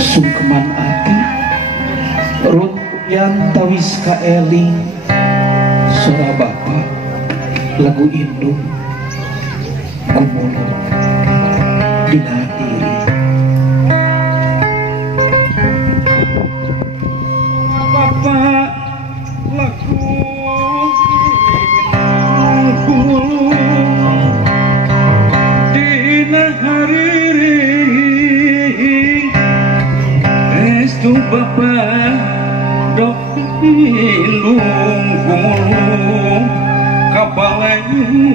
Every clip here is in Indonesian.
sungkeman ati runtuyan tawis ka eling suara bapak lagu indung gumulung dina diri bapak lagu gumulung dina hari restu bapak dok ilung gumulung kabalejung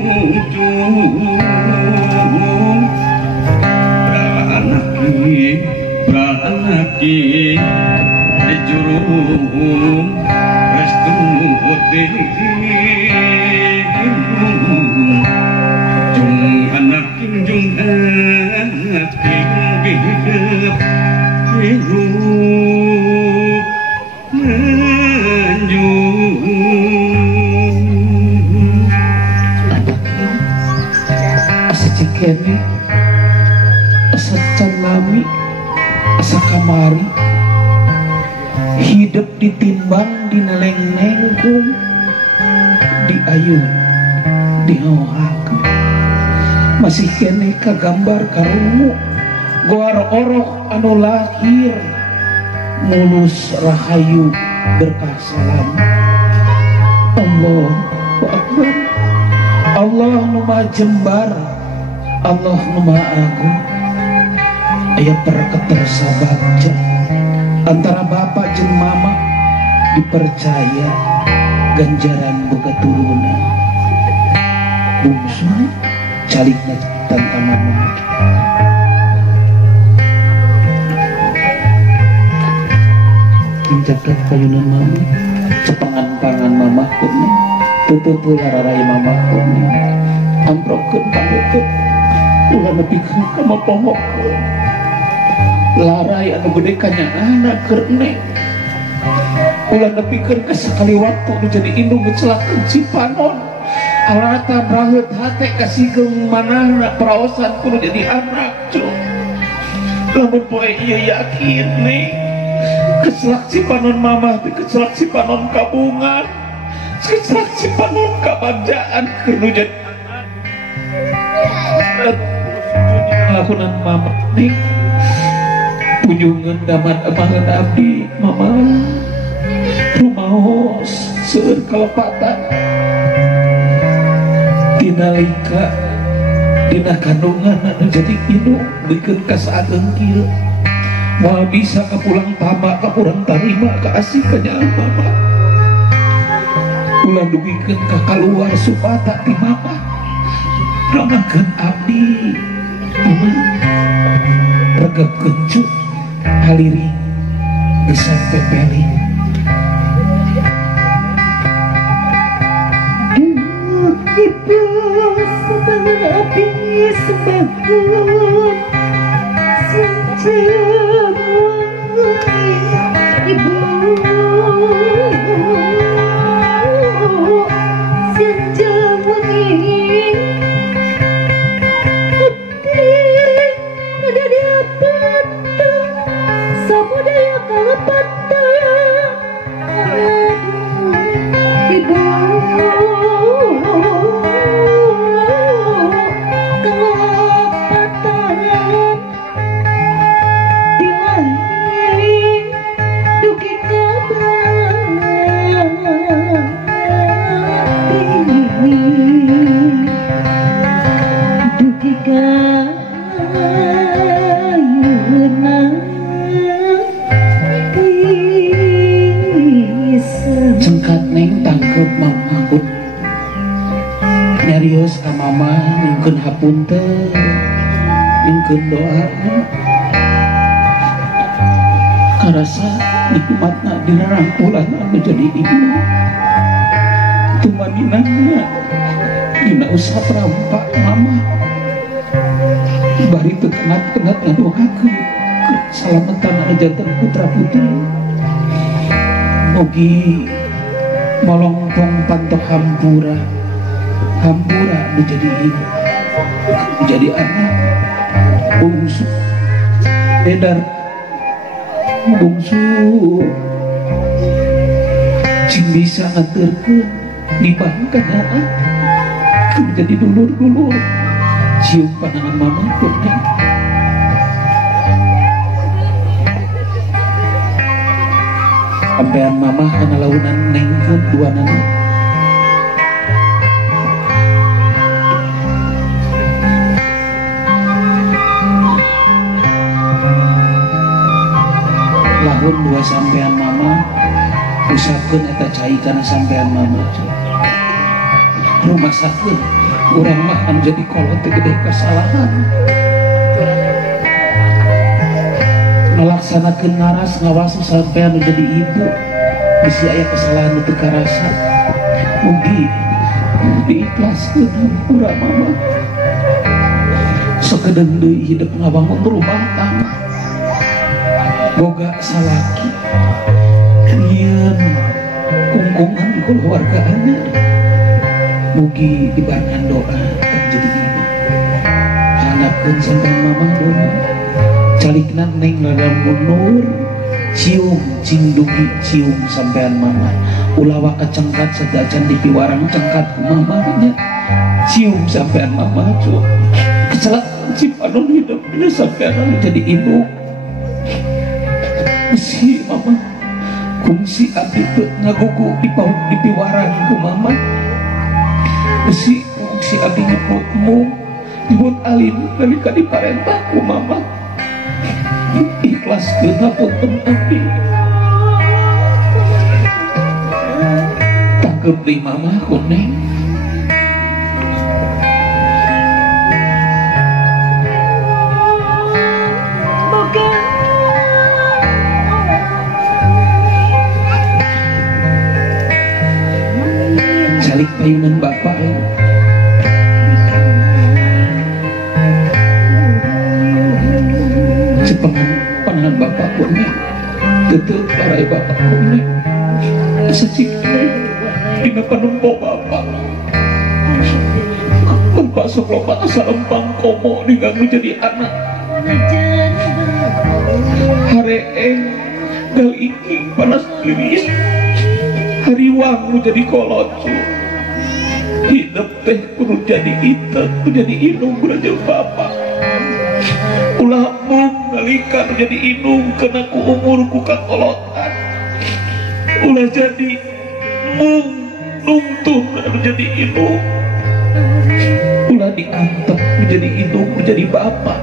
beranaki dijurung restu jung anak hidup asa cikene asa canami asa kamari hidup ditimbang dineleng-nengkung diayun dihawahakeun masih kene kagambar karungu goar oroh anu lahir mulus rahayu berkah salam Allahu Akbar Allah nu maha jembar Allah nu maha agung aya perketer sabagja antara bapak jeung mama dipercaya ganjaran boga turunan bungsu calikna tanta mama menjaga kayunan mama cepangan-pangan mama kunni tutup hararai mama kunni amprokeun pangeukeun ulah nepikeun ka mapohokeun larai anu gede kanyaana keur neng ulah nepikeun ka sakali waktu nu jadi indung ngecelakeun Cipanon alata braheut hate kasigeng manahna praosan kudu jadi anak cuy lamun poe ieu yakin neng kecelak Cipanon mama kecelak Cipanon kabungan kecelak Cipanon kabagjaan kudu jadi lakunan mama nih kunjungan daman emangan abdi mama rumaos seueur kalepatan tinalika dina kandungan anu jadi indung beukeun ka saageng kieu moal bisa kapulang tamak kapurang tarima kaasikannya mama ulah dugikeun ka kaluar supata ti mama dongengkeun abdi mama regepkeun cu haliri geus pepeli ibu sebangun api sebangun ibu senjamuni putih ada dia patah samudaya kalapatah ibu cengkat neng tangkep mangkut nyarios ka mama nyungkeun hapunten nyungkeun doa karasa nikmatna dina rangkulan anu jadi ibu tumadinana dina usah perampak mama bari teu kenat-kenat ngadoakeun keselamatan anu janten putra putri mugi molongpong pantok hampura menjadi anak bungsu edar bungsu cing bisa nganterkeun di bangkana jadi dulur-dulur cium pandangan mama pun neng sampean mama kana launan neng kedua nana lahun dua sampean mama usapkeun eta cai kana sampean mama rumah sakit orang mah jadi kolot gede kesalahan melaksanakan ngaras ngawasi sampean jadi ibu mesti aya kesalahan itu karasa mugi diikhlaskeun urang mama sakedeung deui hidup ngabangun rumah tangga boga salaki nyieun kungkungan keluarga anyar mugi dibarkan doa jadi ibu hanapkeun sampean mama doa calikna neng lamun nur cium cing dugi cium sampean mama ulawa kecengkat sedajan di piwarang cengkat ku mamanya cium sampean mama cu kecelakaan cipanon hidupnya sampean jadi ibu si mama kungsi abdi teu ngagugu di paut di piwarang ku mama si abdi nyebutmu nyebut alin nalika diparentah ku mama ikhlas ke hapunten abdi tangkep di mama kuning calik payunan bapak ya. Cepengan pandangan bapak kuning getul parai bapak kuning secik dina panempo bapak bapak sok loba salempang komo diganggu jadi anak hareeng gal iki panas liris hariwang jadi kolocu hidup teh kudu jadi itet jadi inung beraja bapak ulah mung nalika jadi inung kena ku umur ku kakolotan ulah jadi mung nungtun jadi inung ulah diantep menjadi inung menjadi bapak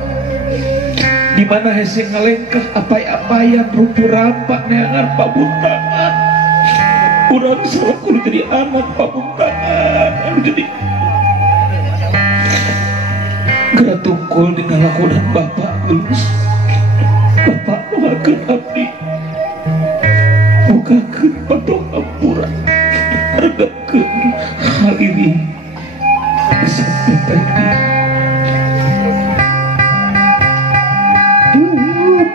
di mana hese ngalengkah apai-apayan rupu rampak neangan pabuntangan urang salah kudu jadi anak pabuntangan jadi gerak tungkul di nalakunan bapak geus bapak nuhakeun abdi bukakeun patok ampura hargakeun haliri sampai tadi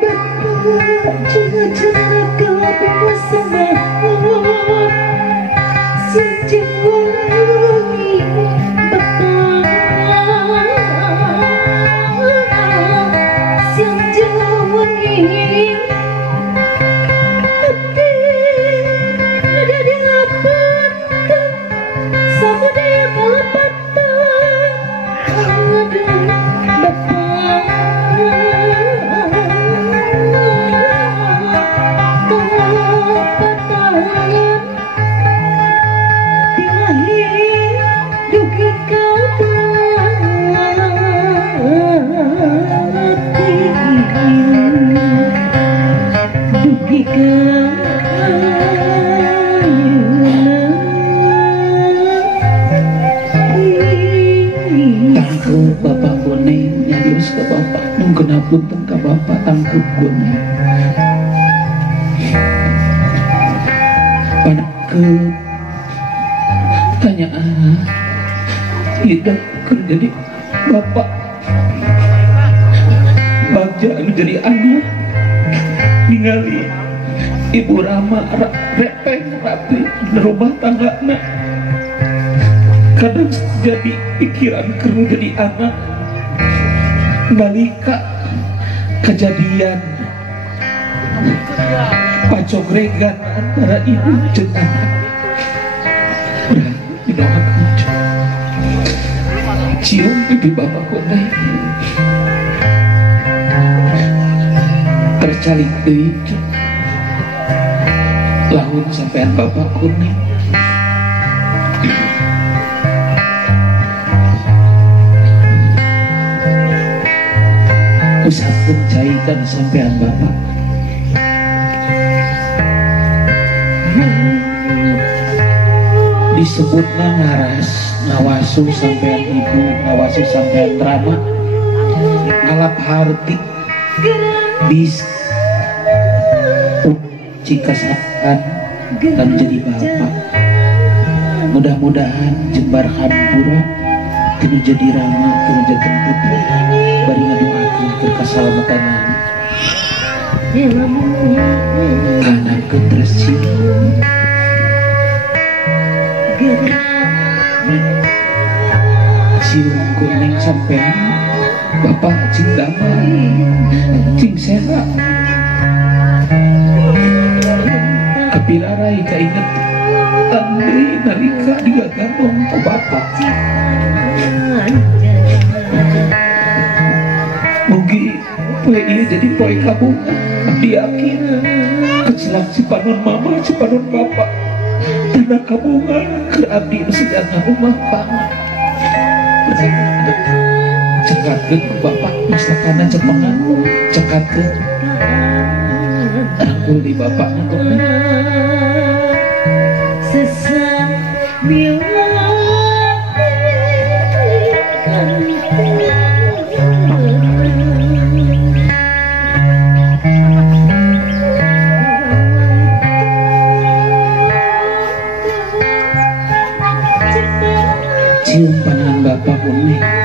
bapak cara kau sembahun sejak wangi tangkep bapak kuning nyarius ke bapak mungkin punten ke bapak tangkep kuning panakep tanyaan hidup jadi bapak bagja jadi anak ningali ibu Rama repeng rapi rumah tangga nak kadang jadi pikiran keru jadi anak nalika kejadian pacogregan antara ibu jeung anak berat didoakeun cium pipi bapak kunai tercalik deui lamun sampean bapak kunai usapun caikan sampean bapak disebutna ngaras ngawasu sampean ibu ngawasu sampean rama ngalap harti bis jika saat dan jadi bapak mudah-mudahan jembar hampura tinu jadi rama tinu jadi putra bari ngadoakeun keur kasalamatan karena ketersi cium kuning sampai bapak cing damai cing sehat kapirarai kainget Andri nalika digagandong ke bapak mugi poe ieu jadi poe kabungan abdi yakin kecelak si panon mama si panon bapak tanda kabungan ke abdi sejana rumah pangan cekatkeun ku bapak masakanna cepengan cekatkeun rangkul di bapak nanti cium pangan bapak kuning